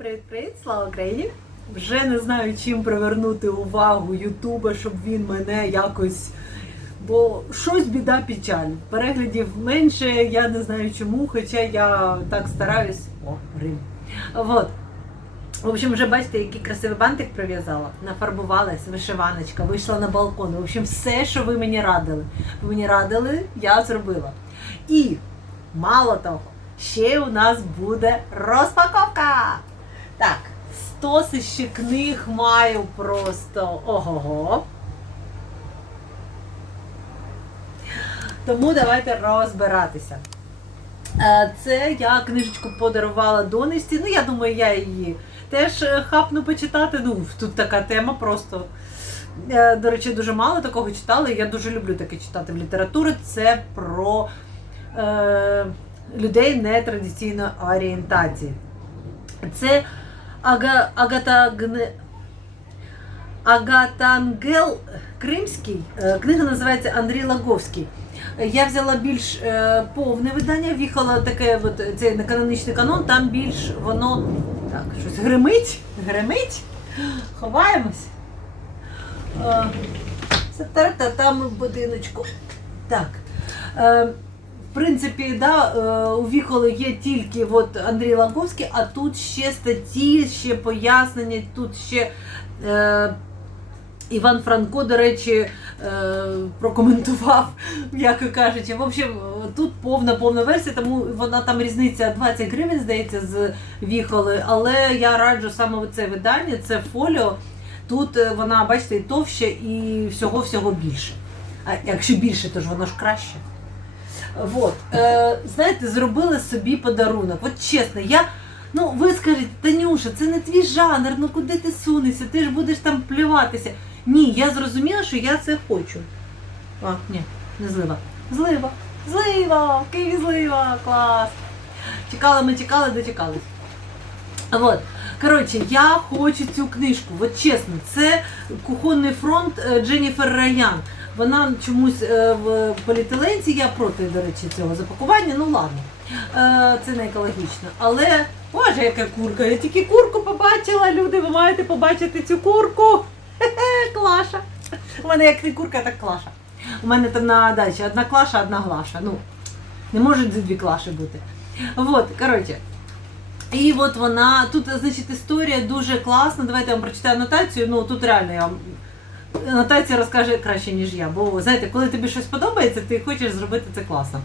Привіт-привіт, слава Україні! Вже не знаю, чим привернути увагу Ютуба, щоб він мене якось. Бо щось біда печаль. Переглядів менше, я не знаю чому, хоча я так стараюсь. О, Рим. Вот. В общем, вже бачите, який красивий бантик прив'язала. Нафарбувалась, вишиваночка, вийшла на балкон. В общем, все, що ви мені радили. Ви мені радили, я зробила. І мало того, ще у нас буде розпаковка. Так, стоси ще книг маю просто ого-го. Тому давайте розбиратися. Е, Це я книжечку подарувала донесті. Ну, я думаю, я її теж е, хапну почитати. Ну, тут така тема просто. Е, До речі, дуже мало такого читала. Я дуже люблю таке читати в літературі. Це про е, людей нетрадиційної орієнтації. Це Ага, Агата Гне... Агатангел Кримський. Е, Книга називається Андрій Лаговський. Я взяла більш е, повне видання, в'їхала таке, от, цей канонічний канон, там більш воно так, щось гримить, гримить. Ховаємось. Е, Це та там будиночку. Так. В принципі, да, е, у Віхоли є тільки от Андрій Лаговський, а тут ще статті, ще пояснення, тут ще е, Іван Франко, до речі, е, прокоментував, м'яко кажучи. В общем, тут повна повна версія, тому вона там різниця 20 гривень, здається, з Віхоли. Але я раджу саме це видання, це фоліо. Тут е, вона, бачите, і товща, і всього-всього більше. А якщо більше, то ж воно ж краще. Вот. Е, знаєте, зробили собі подарунок. От чесно, я. Ну, ви скажіть, Танюша, це не твій жанр, ну куди ти сунешся, ти ж будеш там плюватися. Ні, я зрозуміла, що я це хочу. А, ні, не злива. Злива. Злива! В злива! Клас! Чекали, ми чекали, дочекались. Вот. Коротше, я хочу цю книжку. От чесно, це кухонний фронт Дженніфер Раян. Вона чомусь е, в поліетиленці, я проти, до речі, цього запакування, ну ладно. Е, Це не екологічно. Але, боже, яка курка! Я тільки курку побачила, люди, ви маєте побачити цю курку. Хе-хе, клаша. У мене як не курка, так клаша. У мене там на дачі одна клаша, одна глаша. Ну, не можуть дві клаші бути. Вот, коротше. І от вона, тут, значить, історія дуже класна. Давайте я вам прочитаю анотацію. Ну, тут реально я вам анотація розкаже краще, ніж я. Бо знаєте, коли тобі щось подобається, ти хочеш зробити це класно.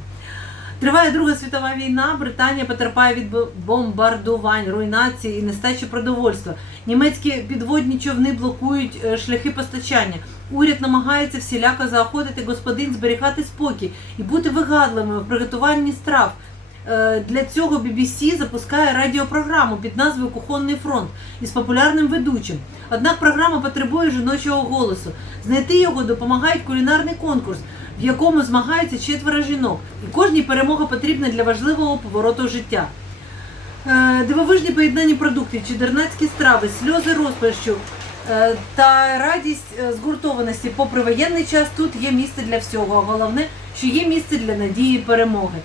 Триває Друга світова війна. Британія потерпає від бомбардувань, руйнації і нестачі продовольства. Німецькі підводні човни блокують е, шляхи постачання. Уряд намагається всіляко заохотити господин зберігати спокій і бути вигадливими в приготуванні страв. Е, Для цього BBC запускає радіопрограму під назвою Кухонний фронт із популярним ведучим. Однак програма потребує жіночого голосу. Знайти його допомагає кулінарний конкурс, в якому змагаються четверо жінок, і кожній перемога потрібна для важливого повороту життя. Е, Дивовижні поєднання продуктів, чудернацькі страви, сльози розпачу е, та радість згуртованості. Попри воєнний час, тут є місце для всього. Головне, що є місце для надії і перемоги.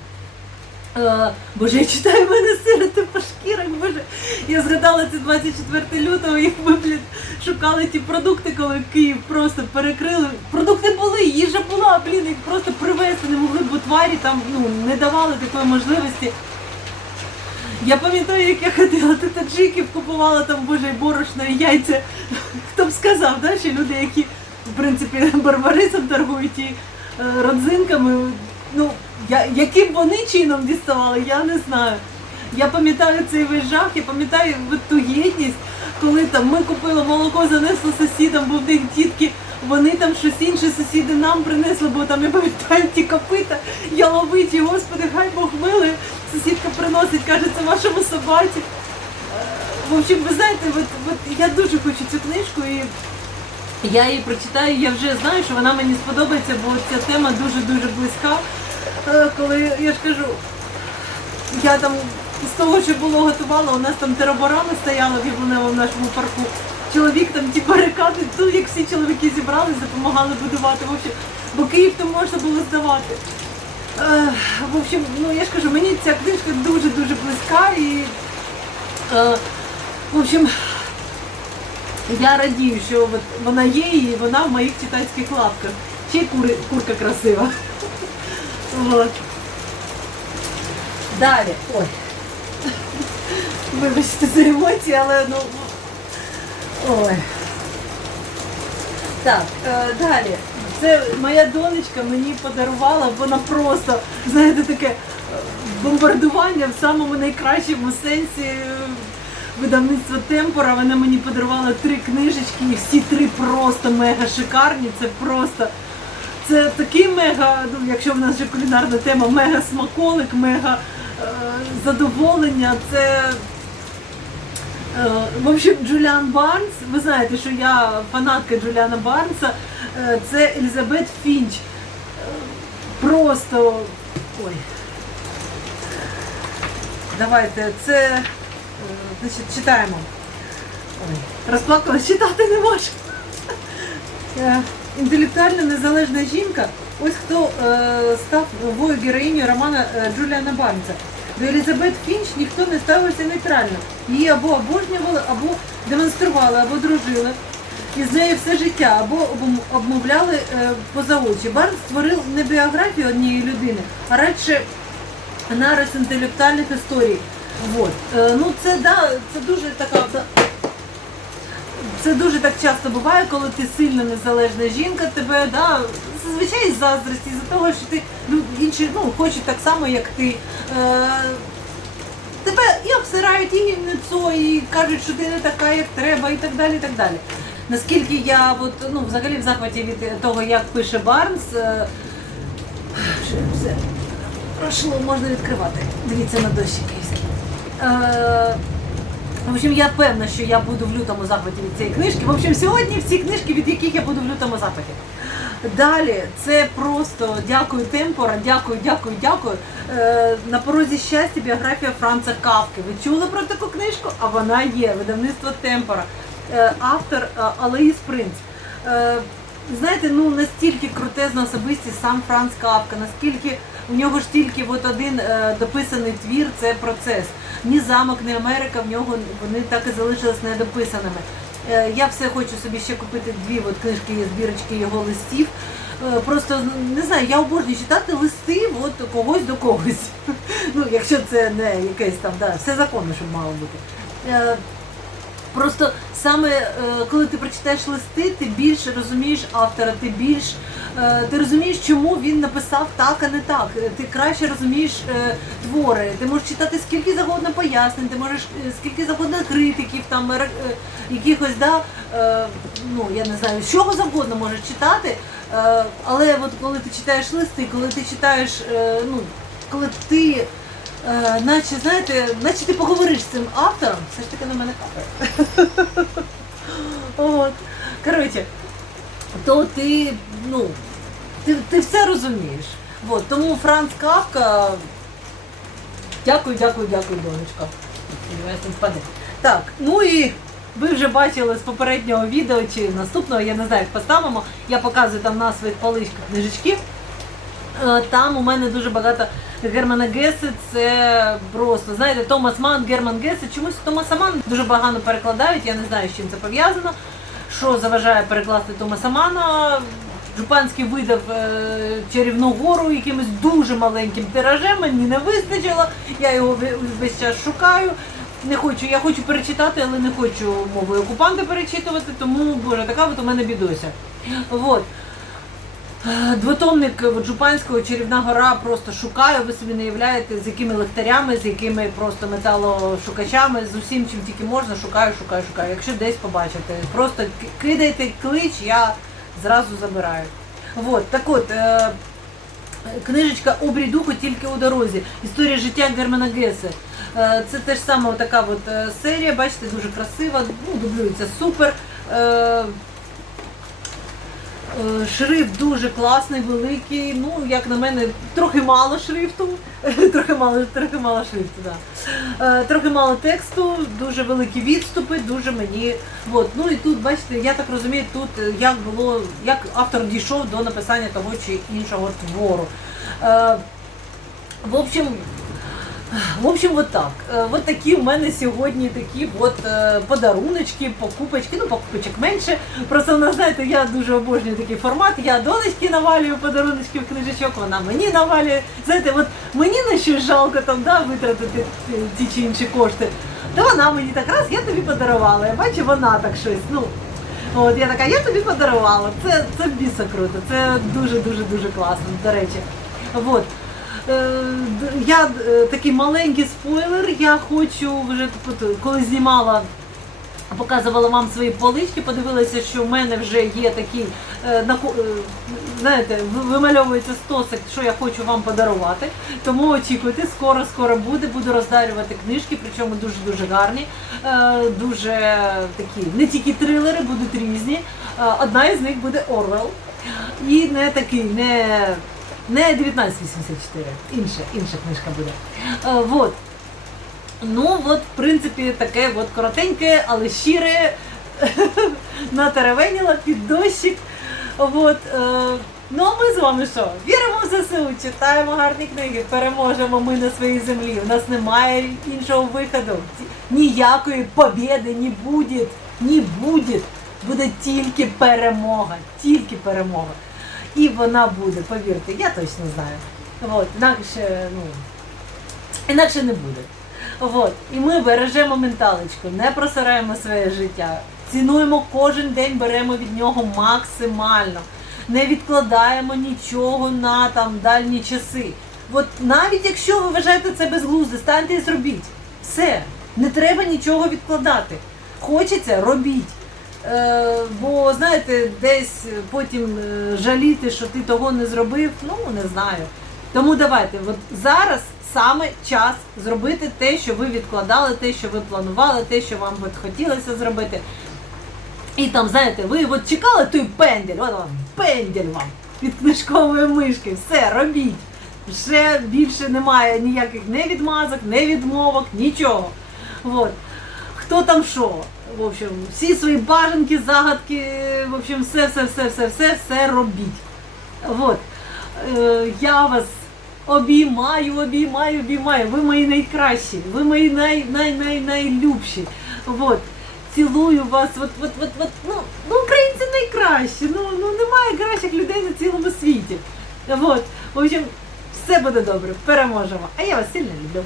Е, Боже, я читаю мене сироти по шкірах. Боже, я згадала це 24 лютого, як ми блін, шукали ті продукти, коли Київ просто перекрили. Продукти були, їжа була, блін, їх просто привезти не могли, бо тварі там ну, не давали такої можливості. Я пам'ятаю, як я ходила до таджиків, купувала там боже і борошно і яйця. Хто б сказав, да, що люди, які в принципі барбарисом торгують і е, родзинками, ну я, яким вони чином діставали, я не знаю. Я пам'ятаю цей весь жах, я пам'ятаю ту єдність, коли там ми купили молоко, занесли сусідам, бо в них дітки, вони там щось інше сусіди нам принесли, бо там я пам'ятаю ті копита, яловиті, господи, хай Бог милий. Сусідка приносить, каже, це вашому собаці. В общем, ви знаєте, от, от я дуже хочу цю книжку і я її прочитаю, я вже знаю, що вона мені сподобається, бо ця тема дуже-дуже близька. Е, Коли я ж кажу, я там з того, що було готувала, у нас там тероборона стояла в Яблуневому нашому парку. Чоловік там ті барикади, тут як всі чоловіки зібрались, допомагали будувати. В общем, бо Київ там можна було здавати. Е, в общем, ну я ж кажу, мені ця книжка дуже-дуже близька і е, В общем, я радію, що от вона є і вона в моїх читацьких лапках. Ще й кури, курка красива. Вот. Далі. Ой. Вибачте за емоції, але ну. Ой. Так, е, далі. Це моя донечка мені подарувала, вона просто, знаєте, таке е, бомбардування в самому найкращому сенсі е, видавництва Темпора. Вона мені подарувала три книжечки, і всі три просто мега шикарні. Це просто. Це такий мега, ну якщо в нас вже кулінарна тема, мега смаколик, мега е, задоволення. Це Е, В общем, Джуліан Барнс, ви знаєте, що я фанатка Джуліана Барнса, Е, це Елізабет Фінч. Е, Просто. Ой. Давайте, це. е, Значить, читаємо. Ой, розплакалась, читати не можу. Інтелектуально незалежна жінка. Ось хто е, став новою героїнею романа е, Джуліана Барнса. До Елізабет Фінч ніхто не ставився нейтрально. Її або обожнювали, або демонстрували, або дружили. І з нею все життя, або обмовляли е, поза очі. Барнс створив не біографію однієї людини, а радше нарис інтелектуальних історій. Вот. Е, ну це да, це дуже така. Це дуже так часто буває, коли ти сильно незалежна жінка, тебе да, зазвичай з заздрості, з-за того, що ти ну, інші ну, хочуть так само, як ти. Е, тебе і обсирають, і гімницо, і кажуть, що ти не така, як треба, і так далі. і так далі. Наскільки я от, ну, взагалі в захваті від того, як пише Барнс, е, все пройшло, можна відкривати. Дивіться на дощі київський. Е, в общем, я певна, що я буду в лютому захваті від цієї книжки. В общем, сьогодні всі книжки, від яких я буду в лютому захваті. Далі, це просто дякую Темпора, дякую, дякую, дякую. Е, на порозі щастя біографія Франца Кавки. Ви чули про таку книжку? А вона є, видавництво Темпора. Е, автор е, Алеїс Принц. Знаєте, ну настільки крутезна особистість сам Франц Кавка, наскільки у нього ж тільки от один е, дописаний твір це процес. Ні замок, ні Америка в нього вони так і залишились недописаними. Е, я все хочу собі ще купити дві от книжки збірочки його листів. Е, Просто не знаю, я обожнюю читати листи от когось до когось. Ну, якщо це не якесь там, да, все законно, щоб мало бути. Просто саме е, коли ти прочитаєш листи, ти більше розумієш автора, ти більш е, ти розумієш, чому він написав так, а не так. Е, Ти краще розумієш твори. Ти можеш читати скільки завгодно пояснень, ти можеш скільки завгодно критиків, там якихось, да, ну я не знаю, з чого завгодно можеш читати. Але от коли ти читаєш листи, коли ти читаєш, ну коли ти. Е, наче, знаєте, наче ти поговориш з цим автором, все ж таки на мене капає. От. Коротше, то ти, ну, ти, ти все розумієш. От. Тому Франц Кавка. Дякую, дякую, дякую, донечка. Так, ну і ви вже бачили з попереднього відео чи наступного, я не знаю, як поставимо. Я показую там на своїх поличках книжечки. Е, Там у мене дуже багато Германа Геси. Це просто, знаєте, Томас Ман, Герман Геси. Чомусь Томаса Ман дуже погано перекладають. Я не знаю, з чим це пов'язано. Що заважає перекласти Томаса Мана? Жупанський видав е, чарівну гору якимось дуже маленьким тиражем, мені не вистачило. Я його весь час шукаю. Не хочу, я хочу перечитати, але не хочу мовою окупанта перечитувати, тому боже, така от у мене бідося. Вот. Е, Двотомник от Жупанського Чарівна гора просто шукаю, ви собі не уявляєте, з якими лихтарями, з якими просто металошукачами, з усім, чим тільки можна, шукаю, шукаю, шукаю. Якщо десь побачите, просто кидайте клич, я зразу забираю. Вот, так от, е, книжечка «Обрій духу тільки у дорозі. Історія життя Германа Гесе. Е, Це теж саме така от е, серія, бачите, дуже красива, ну, дублюється супер. Е, Шрифт дуже класний, великий. Ну, як на мене, трохи мало шрифту. трохи мало, трохи мало шрифту, да. Е, Трохи мало тексту, дуже великі відступи, дуже мені. От. Ну і тут, бачите, я так розумію, тут е, як було, як автор дійшов до написання того чи іншого твору. Е, В общем, В общем, вот так. Е, Вот такі у мене сьогодні такі от е, подаруночки, покупочки, ну покупочок менше. Просто вона, знаєте, я дуже обожнюю такий формат. Я донечки навалюю подаруночки в книжечок, вона мені навалює. Знаєте, от мені на щось жалко там да, витратити ті чи інші кошти. То вона мені так раз, я тобі подарувала. Я бачу, вона так щось. Ну, От я така, я тобі подарувала. Це, це біса круто, це дуже дуже дуже класно, до речі. От. Е, Я е, такий маленький спойлер. Я хочу вже коли знімала, показувала вам свої полички, подивилася, що в мене вже є такий, е, знаєте, вимальовується стосик, що я хочу вам подарувати. Тому очікуйте, скоро скоро буде. Буду роздарювати книжки, причому дуже дуже гарні, дуже такі, не тільки трилери, будуть різні. Одна із них буде Орвел. І не такий, не, не 1984, інша, інша книжка буде. Е, вот. Ну, от, в принципі, таке от коротеньке, але щире натеревеніла під дощик. От, е, ну а ми з вами що? Віримо в ЗСУ, читаємо гарні книги, переможемо ми на своїй землі. У нас немає іншого виходу. Ніякої побєди не буде. Не буде. Буде тільки перемога. Тільки перемога. І вона буде, повірте, я точно знаю. От, інакше, ну, інакше не буде. От. І ми бережемо менталочку, не просираємо своє життя, цінуємо кожен день, беремо від нього максимально, не відкладаємо нічого на там дальні часи. От навіть якщо ви вважаєте це безглуздо, станьте і зробіть. Все, не треба нічого відкладати. Хочеться, робіть. Е, бо знаєте, десь потім е, жаліти, що ти того не зробив, ну не знаю. Тому давайте, от зараз саме час зробити те, що ви відкладали, те, що ви планували, те, що вам от хотілося зробити. І там, знаєте, ви от чекали той пендель, от вам пендель вам від книжкової мишки, все, робіть. Вже більше немає ніяких не відмазок, не відмовок, нічого. От. Хто там що? В общем, всі свої бажанки, загадки, в общем, все, все, все, все, все, все робіть. Вот. Е, я вас обіймаю, обіймаю, обіймаю. Ви мої найкращі, ви мої най, най, най, найлюбші. Вот. Цілую вас, от, от, от, от, ну, ну, українці найкращі, ну, ну немає кращих людей на цілому світі. Вот. В общем, все буде добре, переможемо. А я вас сильно люблю.